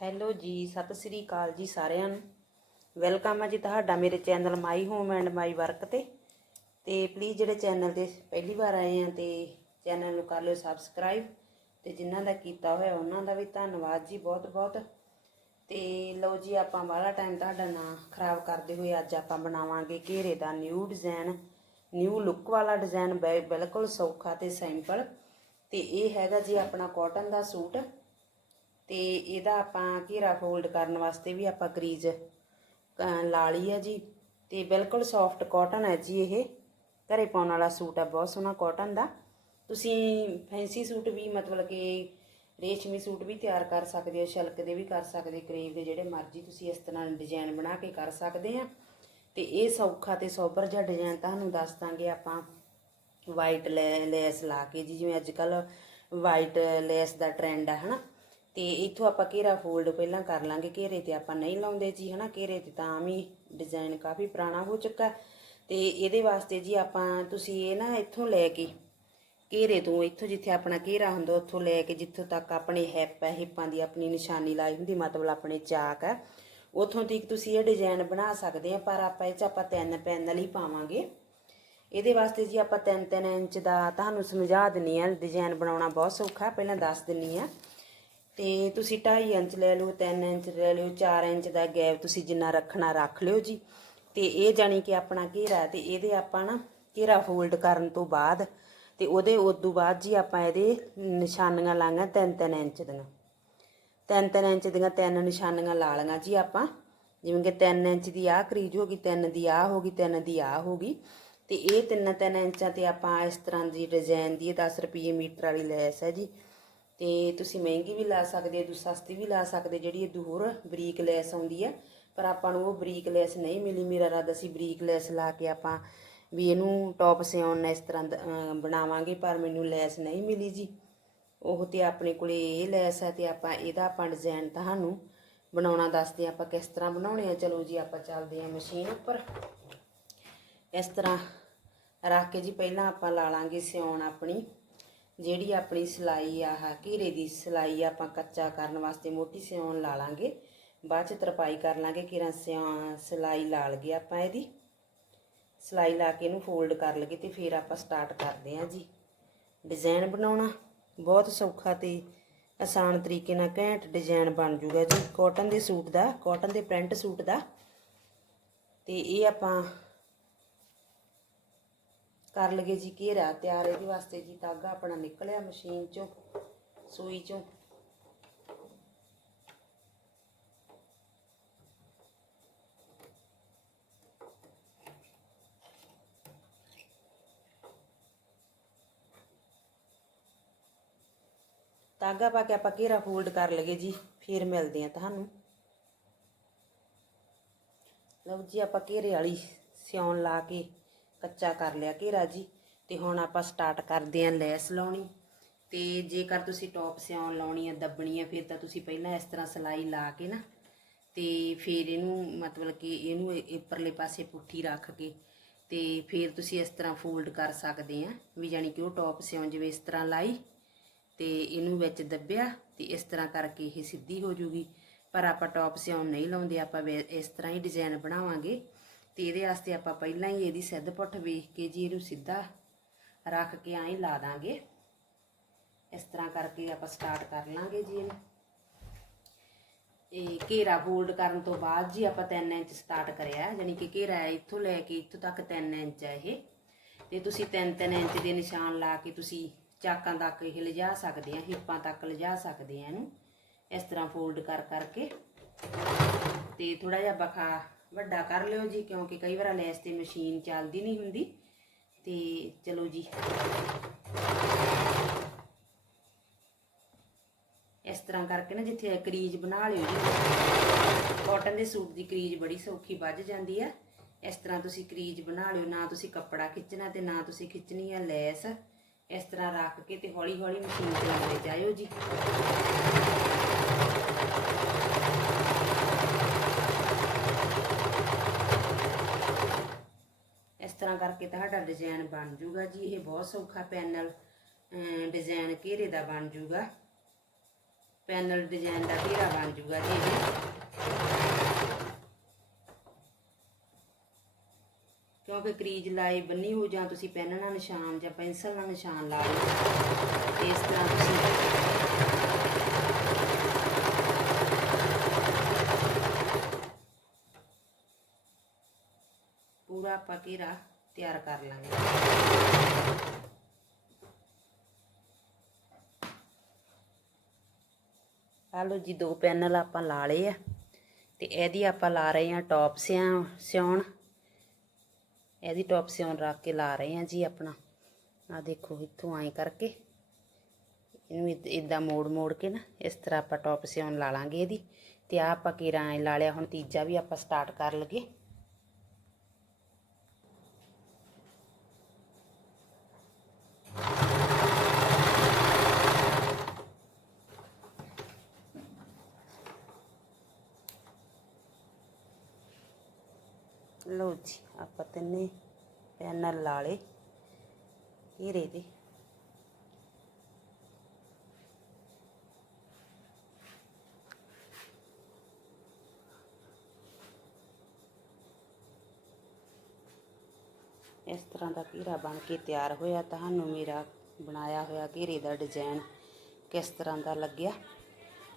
Hello ਜੀ, ਸਤਿ ਸ੍ਰੀ ਅਕਾਲ ਜੀ ਸਾਰਿਆਂ ਨੂੰ। ਵੈਲਕਮ ਹੈ ਜੀ ਤੁਹਾਡਾ ਮੇਰੇ channel my home and my work ਤੇ। ਤੇ ਪਲੀਜ਼ ਜਿਹੜੇ ਚੈਨਲ ਤੇ ਪਹਿਲੀ ਵਾਰ ਆਏ ਆ ਤੇ ਚੈਨਲ ਨੂੰ ਕਰ ਲਿਓ ਸਬਸਕ੍ਰਾਈਬ ਤੇ ਜਿਨ੍ਹਾਂ ਦਾ ਕੀਤਾ ਹੋਇਆ ਉਹਨਾਂ ਦਾ ਵੀ ਧੰਨਵਾਦ ਜੀ ਬਹੁਤ ਬਹੁਤ ਤੇ ਲਓ ਜੀ, ਆਪਾਂ ਵਾਲਾ ਟਾਈਮ ਤੁਹਾਡਾ ਨਾ ਖਰਾਬ ਕਰਦੇ ਹੋਏ ਅੱਜ ਆਪਾਂ ਬਣਾਵਾਂਗੇ ਘੇਰੇ ਦਾ ਨਿਊ ਡਿਜ਼ਾਈਨ ਨਿਊ ਲੁੱਕ ਵਾਲਾ ਡਿਜ਼ਾਈਨ ਬਿਲਕੁਲ ਸੌਖਾ ਤੇ ਸਿੰਪਲ ਤੇ ਇਹ ਹੈਗਾ ਜੀ ਆਪਣਾ ਕਾਟਨ ਦਾ ਸੂਟ। ਤੇ ਇਹਦਾ ਆਪਾਂ ਘੇਰਾ ਫੋਲਡ ਕਰਨ ਵਾਸਤੇ ਵੀ ਆਪਾਂ ਕਰੀਜ਼ ਲਾ ਲਈ ਹੈ ਜੀ। ਤੇ ਬਿਲਕੁਲ ਸੌਫਟ ਕਾਟਨ ਹੈ ਜੀ ਇਹ। ਘਰੇ ਪਾਉਣ ਵਾਲਾ ਸੂਟ ਹੈ ਬਹੁਤ ਸੋਹਣਾ ਕਾਟਨ ਦਾ। ਤੁਸੀਂ ਫੈਂਸੀ ਸੂਟ ਵੀ ਮਤਲਬ ਕਿ ਰੇਸ਼ਮੀ ਸੂਟ ਵੀ ਤਿਆਰ ਕਰ ਸਕਦੇ ਹੋ, ਸ਼ਲਕ ਦੇ ਵੀ ਕਰ ਸਕਦੇ ਕਰੇਵ ਦੇ ਜਿਹੜੇ ਮਰਜ਼ੀ ਤੁਸੀਂ ਇਸ ਤਰ੍ਹਾਂ ਡਿਜ਼ਾਈਨ ਬਣਾ ਕੇ ਕਰ ਸਕਦੇ ਆ। ਤੇ ਇਹ ਸੌਖਾ ਤੇ ਸੋਬਰ ਜਿਹਾ ਡਿਜ਼ਾਈਨ ਤੁਹਾਨੂੰ ਦੱਸ ਦਾਂਗੇ ਆਪਾਂ। ਵਾਈਟ ਲੈਸ ਲਾ ਕੇ ਜੀ, ਜਿਵੇਂ ਅੱਜ ਕੱਲ ਵਾਈਟ ਲੈਸ ਦਾ ਟ੍ਰੈਂਡ ਆ, ਹਨਾ। ਤੇ ਇੱਥੋਂ ਆਪਾਂ ਘੇਰਾ ਫੋਲਡ ਪਹਿਲਾਂ ਕਰ ਲਾਂਗੇ। ਘੇਰੇ ਤੇ ਆਪਾਂ ਨਹੀਂ ਲਾਉਂਦੇ ਜੀ, ਹਨਾ? ਘੇਰੇ ਤੇ ਤਾਂ ਵੀ ਡਿਜ਼ਾਈਨ ਕਾਫੀ ਪੁਰਾਣਾ ਹੋ ਚੁੱਕਾ ਤੇ ਇਹਦੇ ਵਾਸਤੇ ਜੀ ਆਪਾਂ, ਤੁਸੀਂ ਇਹ ਨਾ ਇੱਥੋਂ ਲੈ ਕੇ ਘੇਰੇ ਤੋਂ, ਇੱਥੋਂ ਜਿੱਥੇ ਆਪਣਾ ਘੇਰਾ ਹੁੰਦਾ, ਉੱਥੋਂ ਲੈ ਕੇ ਜਿੱਥੋਂ ਤੱਕ ਆਪਣੇ ਹੈਪ ਹੈ ਹਿੱਪਾਂ ਦੀ ਆਪਣੀ ਨਿਸ਼ਾਨੀ ਲਾਈ ਹੁੰਦੀ, ਮਤਲਬ ਆਪਣੇ ਚਾਕ ਹੈ, ਉੱਥੋਂ ਤੱਕ ਤੁਸੀਂ ਇਹ ਡਿਜ਼ਾਈਨ ਬਣਾ ਸਕਦੇ ਆ ਪਰ ਆਪਾਂ ਇਹ ਚ ਆਪਾਂ ਤਿੰਨ ਪੈਨਲ ਹੀ ਪਾਵਾਂਗੇ। ਇਹਦੇ ਵਾਸਤੇ ਜੀ ਆਪਾਂ 3-3 ਇੰਚ ਦਾ, ਤੁਹਾਨੂੰ ਸਮਝਾ ਦਿੰਨੀ ਆ ਡਿਜ਼ਾਈਨ ਬਣਾਉਣਾ ਬਹੁਤ ਸੌਖਾ ਪਹਿਲਾਂ ਦੱਸ ਦਿੰਨੀ ਆ ਤੇ ਤੁਸੀਂ 2.5 ਇੰਚ ਲੈ ਲਓ 3 ਇੰਚ ਲੈ ਲਿਓ 4 ਇੰਚ ਦਾ ਗੈਪ ਤੁਸੀਂ ਜਿੰਨਾ ਰੱਖਣਾ ਰੱਖ ਲਿਓ ਜੀ। ਤੇ ਇਹ ਜਾਣੀ ਕਿ ਆਪਣਾ ਘੇਰਾ ਤੇ ਇਹਦੇ ਆਪਾਂ ਨਾ ਘੇਰਾ ਫੋਲਡ ਕਰਨ ਤੋਂ ਬਾਅਦ ਤੇ ਉਹਦੇ ਉਦੋਂ ਬਾਅਦ ਜੀ ਆਪਾਂ ਇਹਦੇ ਨਿਸ਼ਾਨੀਆਂ ਲਾਂਗਾ 3-3 ਇੰਚ ਦੀਆਂ। 3-3 ਇੰਚ ਦੀਆਂ ਤਿੰਨ ਨਿਸ਼ਾਨੀਆਂ ਲਾ ਲਈਆਂ ਜੀ ਆਪਾਂ। ਜਿਵੇਂ ਕਿ 3 ਇੰਚ ਦੀ ਆਹ ਕਰੀਜ ਹੋ ਗਈ 3 ਦੀ ਆਹ ਹੋ ਗਈ 3 ਦੀ ਆਹ ਹੋ ਗਈ। ਤੇ ਇਹ ਤਿੰਨ ਤਿੰਨ ਇੰਚਾਂ ਤੇ ਆਪਾਂ ਇਸ ਤਰ੍ਹਾਂ ਦੀ ਡਿਜ਼ਾਈਨ ਦੀ 10 ਰੁਪਏ ਮੀਟਰ ਵਾਲੀ ਲੈਸ ਹੈ ਜੀ। ਤੇ ਤੁਸੀਂ ਮਹਿੰਗੀ ਵੀ ਲਾ ਸਕਦੇ ਹੋ ਸਸਤੀ ਵੀ ਲਾ ਸਕਦੇ, ਜਿਹੜੀ ਇਹ ਹੋਰ ਬਰੀਕ ਲੈਸ ਆਉਂਦੀ ਆ। ਪਰ ਆਪਾਂ ਨੂੰ ਉਹ ਬਰੀਕ ਲੈਸ ਨਹੀਂ ਮਿਲੀ, ਮੇਰਾ ਰਾਦਾ ਸੀ ਬਰੀਕ ਲੈਸ ਲਾ ਕੇ ਆਪਾਂ ਵੀ ਇਹਨੂੰ ਟੌਪ ਸਿਉਣ ਇਸ ਤਰ੍ਹਾਂ ਬਣਾਵਾਂਗੇ, ਪਰ ਮੈਨੂੰ ਲੈਸ ਨਹੀਂ ਮਿਲੀ ਜੀ। ਉਹ ਤੇ ਆਪਣੇ ਕੋਲੇ ਇਹ ਲੈਸ ਹੈ ਤੇ ਆਪਾਂ ਇਹਦਾ ਆਪਾਂ ਡਿਜ਼ਾਈਨ ਤੁਹਾਨੂੰ ਬਣਾਉਣਾ ਦੱਸਦੇ ਹਾਂ, ਆਪਾਂ ਕਿਸ ਤਰ੍ਹਾਂ ਬਣਾਉਣੇ ਆ। ਚਲੋ ਜੀ, ਆਪਾਂ ਚੱਲਦੇ ਹਾਂ ਮਸ਼ੀਨ ਉੱਪਰ। ਇਸ ਤਰ੍ਹਾਂ ਰੱਖ ਕੇ ਜੀ, ਪਹਿਲਾਂ ਆਪਾਂ ਲਾ ਲਾਂਗੇ ਸਿਉਣ ਆਪਣੀ। ਜਿਹੜੀ ਆਪਣੀ ਸਿਲਾਈ ਆਹ ਘੇਰੇ ਦੀ ਸਿਲਾਈ ਆਪਾਂ ਕੱਚਾ ਕਰਨ ਵਾਸਤੇ ਮੋਟੀ ਸਿਉਣ ਲਾ ਲਾਂਗੇ। ਬਾਅਦ ਚ ਤਰਪਾਈ ਕਰ ਲਾਂਗੇ ਕਿਰਾਂ ਸਿਉਂ ਸਿਲਾਈ ਲਾ ਲਗੇ ਆਪਾਂ ਇਹਦੀ। ਸਿਲਾਈ ਲਾ ਕੇ ਇਹਨੂੰ ਫੋਲਡ ਕਰ ਲਗੇ ਤੇ ਫਿਰ ਆਪਾਂ ਸਟਾਰਟ ਕਰਦੇ ਹਾਂ ਜੀ। ਡਿਜ਼ਾਈਨ ਬਣਾਉਣਾ ਬਹੁਤ ਸੌਖਾ ਤੇ ਆਸਾਨ ਤਰੀਕੇ ਨਾਲ ਘੈਂਟ ਡਿਜ਼ਾਈਨ ਬਣ ਜੂਗਾ ਜੀ। ਕਾਟਨ ਦੇ ਸੂਟ ਦਾ ਕਾਟਨ ਦੇ ਪ੍ਰਿੰਟ ਸੂਟ ਦਾ। ਤੇ ਇਹ ਆਪਾਂ ਕਰ ਲਗੇ ਜੀ ਘੇਰਾ ਤਿਆਰ ਇਹਦੇ ਵਾਸਤੇ ਜੀ ਧਾਗਾ ਆਪਣਾ ਨਿਕਲਿਆ ਮਸ਼ੀਨ ਚੋਂ, ਸੂਈ ਚੋਂ। ਧਾਗਾ ਪਾ ਕੇ ਆਪਾਂ ਘੇਰਾ ਫੋਲਡ ਕਰ ਲਗੇ ਜੀ, ਫਿਰ ਮਿਲਦੇ ਆ ਤੁਹਾਨੂੰ। ਲਓ ਜੀ, ਆਪਾਂ ਘੇਰੇ ਵਾਲੀ ਸਿਉਣ ਲਾ ਕੇ ਕੱਚਾ ਕਰ ਲਿਆ ਘੇਰਾ ਜੀ। ਤੇ ਹੁਣ ਆਪਾਂ ਸਟਾਰਟ ਕਰਦੇ ਆਂ ਲੈਸ ਲਾਉਣੀ। ਤੇ ਜੇਕਰ ਤੁਸੀਂ ਟੌਪ ਸਿਉਣ ਲਾਉਣੀ ਆ, ਦੱਬਣੀ ਆ, ਫਿਰ ਤਾਂ ਤੁਸੀਂ ਪਹਿਲਾਂ ਇਸ ਤਰ੍ਹਾਂ ਸਲਾਈ ਲਾ ਕੇ ਨਾ, ਤੇ ਫਿਰ ਇਹਨੂੰ ਮਤਲਬ ਕਿ ਇਹਨੂੰ ਉੱਪਰਲੇ ਪਾਸੇ ਪੁੱਠੀ ਰੱਖ ਕੇ, ਤੇ ਫਿਰ ਤੁਸੀਂ ਇਸ ਤਰ੍ਹਾਂ ਫੋਲਡ ਕਰ ਸਕਦੇ ਆ। ਵੀ ਜਾਨੀ ਕਿ ਉਹ ਟੌਪ ਸਿਉਣ ਜਿਵੇਂ ਇਸ ਤਰ੍ਹਾਂ ਲਾਈ, ਤੇ ਇਹਨੂੰ ਵਿੱਚ ਦੱਬਿਆ, ਤੇ ਇਸ ਤਰ੍ਹਾਂ ਕਰਕੇ ਇਹ ਸਿੱਧੀ ਹੋ ਜੂਗੀ। ਪਰ ਆਪਾਂ ਟੌਪ ਸਿਉਣ ਨਹੀਂ ਲਾਉਂਦੇ, ਆਪਾਂ ਵੇ- ਇਸ ਤਰ੍ਹਾਂ ਹੀ ਡਿਜ਼ਾਈਨ ਬਣਾਵਾਂਗੇ। ਤੇ ਇਹਦੇ ਵਾਸਤੇ ਆਪਾਂ ਪਹਿਲਾਂ ਹੀ ਇਹਦੀ ਸਿੱਧ ਪੁੱਠ ਵੇਖ ਕੇ ਜੀ ਇਹਨੂੰ ਸਿੱਧਾ ਰੱਖ ਕੇ ਐਂ ਲਾ ਦਾਂਗੇ। ਇਸ ਤਰ੍ਹਾਂ ਕਰਕੇ ਆਪਾਂ ਸਟਾਰਟ ਕਰ ਲਾਂਗੇ ਜੀ ਇਹਨੂੰ। ਇਹ ਘੇਰਾ ਫੋਲਡ ਕਰਨ ਤੋਂ ਬਾਅਦ ਜੀ ਆਪਾਂ 3 ਇੰਚ ਸਟਾਰਟ ਕਰਿਆ ਯਾਨੀ ਕਿ ਘੇਰਾ ਇੱਥੋਂ ਲੈ ਕੇ ਇੱਥੋਂ ਤੱਕ 3 ਇੰਚ ਹੈ ਇਹ। ਤੇ ਤੁਸੀਂ 3-3 ਇੰਚ ਦੇ ਨਿਸ਼ਾਨ ਲਾ ਕੇ ਤੁਸੀਂ ਚਾਕਾਂ ਤੱਕ ਇਹ ਲਿਜਾ ਸਕਦੇ ਆ, ਹਿੱਪਾਂ ਤੱਕ ਲਿਜਾ ਸਕਦੇ ਆ ਇਹਨੂੰ। ਇਸ ਤਰ੍ਹਾਂ ਫੋਲਡ ਕਰ ਕਰਕੇ ਤੇ ਥੋੜਾ ਜਿਹਾ ਬਖਾ ਵੱਡਾ ਕਰ ਲਿਓ ਜੀ, ਕਿਉਂਕਿ ਕਈ ਵਾਰ ਲੈਸ ਤੇ ਮਸ਼ੀਨ ਚੱਲਦੀ ਨਹੀਂ ਹੁੰਦੀ। ਤੇ ਚਲੋ ਜੀ। ਇਸ ਤਰ੍ਹਾਂ ਕਰਕੇ ਨਾ ਜਿੱਥੇ ਕਰੀਜ਼ ਬਣਾ ਲਿਓ ਜੀ। ਕਾਟਨ ਦੇ ਸੂਟ ਦੀ ਕਰੀਜ਼ ਬੜੀ ਸੌਖੀ ਵੱਜ ਜਾਂਦੀ ਹੈ ਇਸ ਤਰ੍ਹਾਂ ਤੁਸੀਂ ਕਰੀਜ਼ ਬਣਾ ਲਿਓ, ਨਾ ਤੁਸੀਂ ਕੱਪੜਾ ਖਿੱਚਣਾ ਤੇ ਨਾ ਤੁਸੀਂ ਖਿੱਚਣੀ ਹੈ ਲੈਸ। ਇਸ ਤਰ੍ਹਾਂ ਰੱਖ ਕੇ ਤੇ ਹੌਲੀ ਹੌਲੀ ਮਸ਼ੀਨ ਚਲਾਉਂਦੇ ਜਾਇਓ ਜੀ। ਤਰ੍ਹਾਂ ਕਰਕੇ ਤੁਹਾਡਾ ਡਿਜ਼ਾਈਨ ਬਣ ਜੂਗਾ ਜੀ, ਇਹ ਬਹੁਤ ਸੌਖਾ ਪੈਨਲ ਡਿਜ਼ਾਈਨ ਘੇਰੇ ਦਾ ਬਣ ਜੂਗਾ ਪੈਨਲ ਡਿਜ਼ਾਈਨ ਦਾ ਘੇਰਾ ਬਣ ਜੂਗਾ ਜੀ ਇਹ। ਕਿਉਂਕਿ ਕਰੀਜ ਲਾਈ ਬੰਨੀ ਹੋ ਜਾਂ ਤੁਸੀਂ ਪੈਨ ਨਾਲ ਨਿਸ਼ਾਨ ਜਾਂ ਪੈਨਸਲ ਨਾਲ ਨਿਸ਼ਾਨ ਲਾ ਲਓ, ਇਸ ਤਰ੍ਹਾਂ ਤੁਸੀਂ ਪੂਰਾ ਆਪਾਂ ਘੇਰਾ ਤਿਆਰ ਕਰ ਲਾਂਗੇ। ਆ ਲਓ ਜੀ, ਦੋ ਪੈਨਲ ਆਪਾਂ ਲਾ ਲਏ ਆ ਤੇ ਇਹਦੀ ਆਪਾਂ ਲਾ ਰਹੇ ਆ ਟੌਪ ਸਿਆ ਸਿਉਣ। ਇਹਦੀ ਟੌਪ ਸਿਉਣ ਰੱਖ ਕੇ ਲਾ ਰਹੇ ਆ ਜੀ ਆਪਣਾ। ਆ ਦੇਖੋ, ਇੱਥੋਂ ਐਂ ਕਰਕੇ। ਇਹਨੂੰ ਇਦਾਂ ਮੋੜ ਮੋੜ ਕੇ ਨਾ, ਇਸ ਤਰ੍ਹਾਂ ਆਪਾਂ ਟੌਪ ਸਿਉਣ ਲਾ ਲਾਂਗੇ ਇਹਦੀ। ਤੇ ਆ ਆਪਾਂ ਕੀਰਾ ਐਂ ਲਾ ਲਿਆ, ਹੁਣ ਤੀਜਾ ਵੀ ਆਪਾਂ ਸਟਾਰਟ ਕਰ ਲਗੇ ਲਓ ਜੀ, ਆਪਾਂ ਤਿੰਨੇ ਪੈਨਲ ਲਾ ਲਏ ਘੇਰੇ ਦੇ। ਇਸ ਤਰ੍ਹਾਂ ਦਾ ਘੇਰਾ ਬਣ ਕੇ ਤਿਆਰ ਹੋਇਆ, ਤੁਹਾਨੂੰ ਮੇਰਾ ਬਣਾਇਆ ਹੋਇਆ ਘੇਰੇ ਦਾ ਡਿਜ਼ਾਈਨ ਕਿਸ ਤਰ੍ਹਾਂ ਦਾ ਲੱਗਿਆ?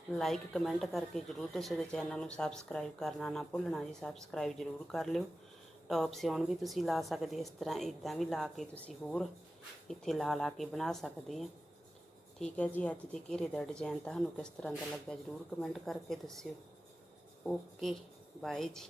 ਲਾਈਕ ਕਮੈਂਟ ਕਰਕੇ ਜਰੂਰ ਦੱਸੋ ਤੇ ਚੈਨਲ ਨੂੰ ਸਬਸਕ੍ਰਾਈਬ ਕਰਨਾ ਨਾ ਭੁੱਲਣਾ ਜੀ। ਸਬਸਕ੍ਰਾਈਬ ਜਰੂਰ ਕਰ ਲਿਓ। ਟੌਪ ਸਿਉਣ ਵੀ ਤੁਸੀਂ ਲਾ ਸਕਦੇ ਇਸ ਤਰ੍ਹਾਂ ਇਦਾਂ ਵੀ ਲਾ ਕੇ ਤੁਸੀਂ ਹੋਰ ਇੱਥੇ ਲਾ ਲਾ ਕੇ ਬਣਾ ਸਕਦੇ ਆ। ਠੀਕ ਹੈ ਜੀ, ਅੱਜ ਦੇ ਘੇਰੇ ਦਾ ਡਿਜ਼ਾਈਨ ਤੁਹਾਨੂੰ ਕਿਸ ਤਰ੍ਹਾਂ ਦਾ ਲੱਗਾ ਜਰੂਰ ਕਮੈਂਟ ਕਰਕੇ ਦੱਸਿਓ। ਓਕੇ ਬਾਏ ਜੀ।